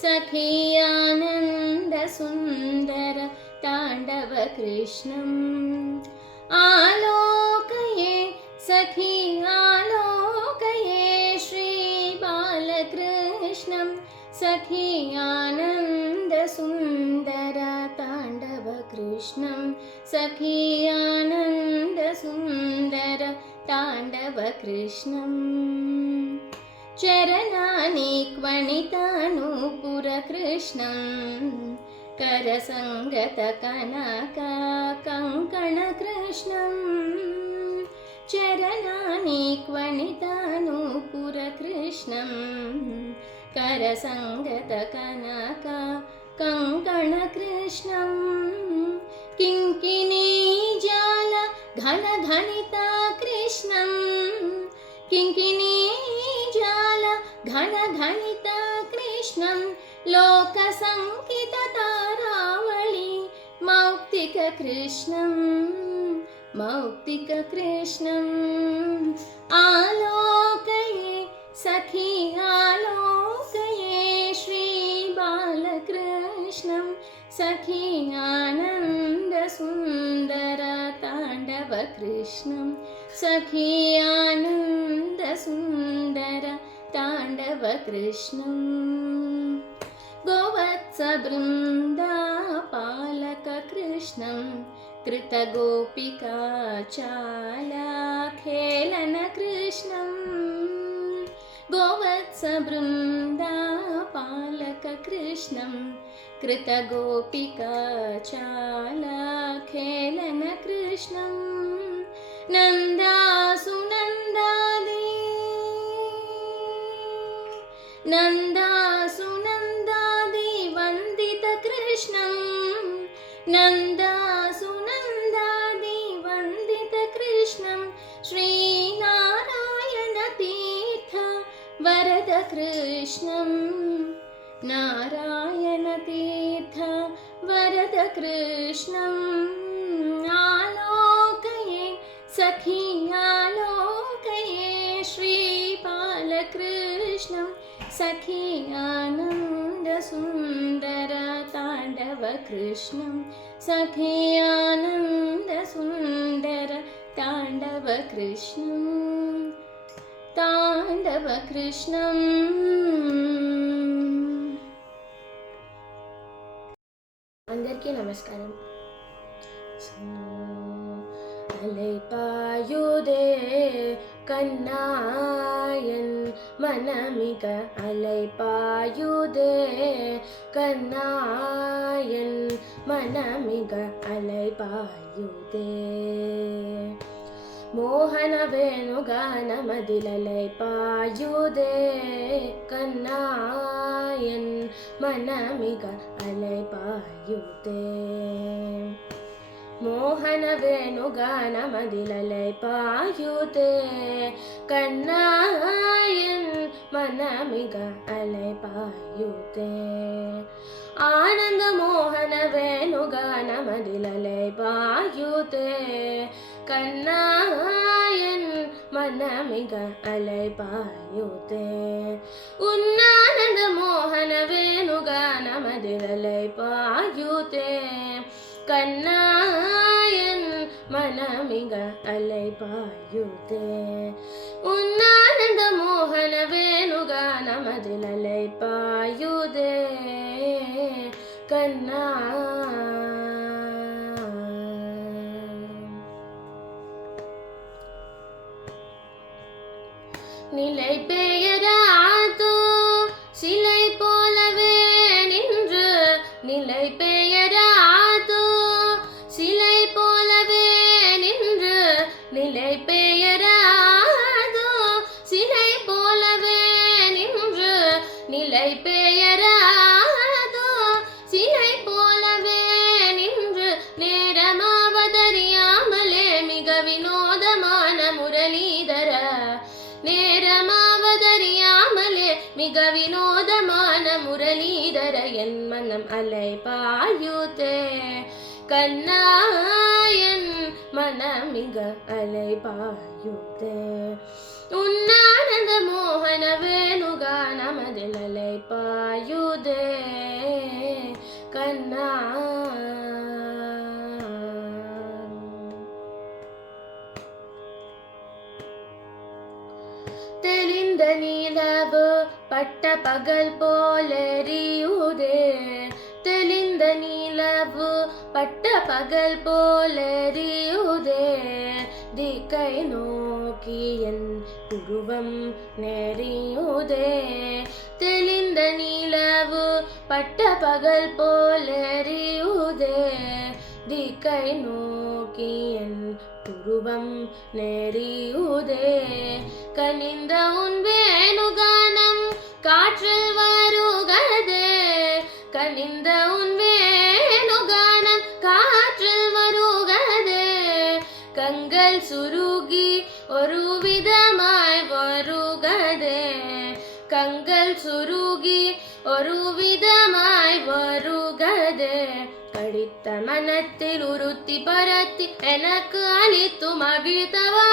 सखी आनन्दसुन्दर ताण्डव कृष्णम् आलोकये सखी आलोकये श्रीबालकृष्णं सखी आनन्दसुन्दर ताण्डव कृष्णं सखी आनन्दसुन्दर ताण्डव कृष्णम् चरणानि क्वणितानूपुरकृष्णं करसङ्गतकनककङ्कणकृष्णं चरणानि क्वणितानूपुरकृष्णं करसङ्गतकनककङ्कणकृष्णं किङ्किणीजाल घनघनिता कृष्णं किङ्किणीजाल घनघनिता कृष्णं लोकसङ्किततारावळि मौक्तिककृष्णम् आलोकये सखी आलोकये श्रीबालकृष्णं सखी आनन्दसुन्दर ताण्डव कृष्णं सखी आनन्दसुन्दर ताण्डव कृष्णम् गोवत्सवृन्दापालककृष्णं कृतगोपिकाचालाखेलनकृष्णं गोवत्सवृन्दापालककृष्णं कृतगोपिकाचालाखेलनकृष्णं नन्दासुनन्दादि वन्दितकृष्णं नन्दासुनन्दादि वन्दितकृष्णं श्रीनारायणतीर्थ वरदकृष्णं नारायणतीर्थ वरदकृष्णम् आलोकये सखी आलोकये श्रीबालकृष्णं सखी आनन्दसुन्दर ताण्डव कृष्णं सखी आनन्दसुन्दर ताण्डव कृष्णम् అందరికీ నమస్కారం. அலைபாயுதே கண்ணாயன் மனமிக அலைபாயுதே கண்ணாயன் மனமிக அலைபாயுதே ಮೋಹನ ವೇಣುಗಾನಮದಿಲೈಪಾಯುದೇ ಕನ್ನಾಯನ್ ಮನಮಿಗ ಅಲೈಪಾಯುದೇ ಮೋಹನ ವೇಣುಗಾನಮದಿಲೈಪಾಯುದೇ ಕನ್ನಾಯನ್ ಮನಮಿಗ ಅಲೈಪಾಯುದೇ ಆನಂದ ಮೋಹನ ವೇಣುಗಾನಮದಿಲೈಪಾಯುದೇ ಕನ್ನಾಯನ್ ಮನಮಿಗ ಅಲೈಪಾಯುದೇ ಉನ್ನಾನಂದ ಮೋಹನ ವೇಣುಗಾನಮದಿಲೈಪಾಯುದೇ ಕನ್ನಾಯನ್ ಮನಮಿಗ ಅಲೈಪಾಯುದೇ ಉನ್ನಾನಂದ ಮೋಹನ ವೇಣುಗಾನಮದಿಲೈಪಾಯುದೇ ಕನ್ನಾ நிலை பெயராதோ சிலை போலவே நின்று நிலை பெயராதோ சிலை போலவே நின்று நிலை பெயராதோ சிலை போலவே நின்று நிலை பெயராதோ சிலை போலவே நின்று நேரமாவதறியாமலே மிக வினோதமான முரளீதர நேரமாவதறியாமலே மிக வினோதமான முரளீதர என் மனம் அலைபாயுதே கண்ணாயன் மனமிக அலைபாயுதே உன்னானந்த மோகன வேணுகானமதில் அலை பாயுதே கண்ணா. தெளிந்த நிலவு பட்ட பகல் போலெரியுதே, தெளிந்த நிலவு பட்ட பகல் போலெரியுதே, திக்கை நோக்கி என் உருவம் நெறியுதே. தெளிந்த நிலவு பட்ட பகல் போலெரியுதே, திக்கை நோக்கி என் உருவம் நெறியுதே. கனிந்த உன் வேணுகானம் காற்றில் வருகதே, கனிந்த உன் வேணுகானம் காற்றில் வருகதே. கண்கள் சுருகி ஒரு விதமாய் வருகதே, கண்கள் சுருகி ஒரு விதமாய் வருகதே. கடித்த மனத்தில் உறுத்தி பரத்தி எனக்கு அளித்து மகிழ்த்தவா,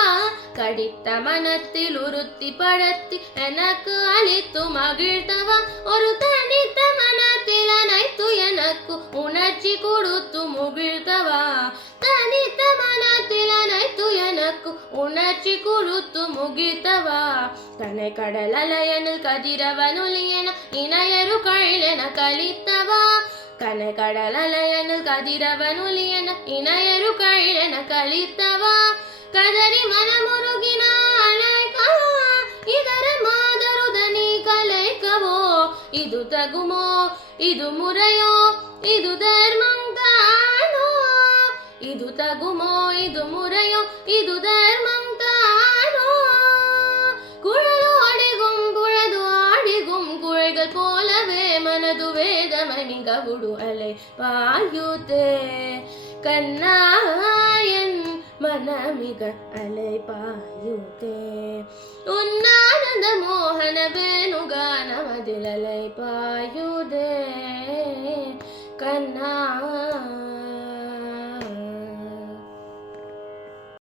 கடித்த மனத்தில் உறுத்தி படுத்தி எனக்கு அளித்து மகிழ்த்தவா. ஒரு தனித்த மனத்தில் அனைத்து எனக்கு உணர்ச்சி கொடுத்து முகிழ்த்தவா, தனித்த மனத்தில் அனைத்து எனக்கு உணர்ச்சி கொடுத்து முகிழ்த்தவா. கனை கடல் அலையனில் கதிரவனொலியென இணையரு கழிலென கழித்தவா, கனை கடல் அலையனில் கதிரவனொலியென இணையரு கழிலென கழித்தவா. கதறி மனமுருகின அழைக்கவா, இதர மாதருதನಿ கலைக்கவோ. ಇದು ತಗುಮೋ ಇದು ಮುರೆಯೋ ಇದು ಧರ್ಮಂ ತಾನೋ, ಇದು ತಗುಮೋ ಇದು ಮುರೆಯೋ ಇದು ಧರ್ಮಂ தானோ. குழலோ அடிகும் குழது ஆடிகும் குழைகள் போலவே மனது வேதமணி கவுடு அலை பாயுதே கண்ணாயன் மனமிக அலை பாயுதே. உன்னானந்த மோகன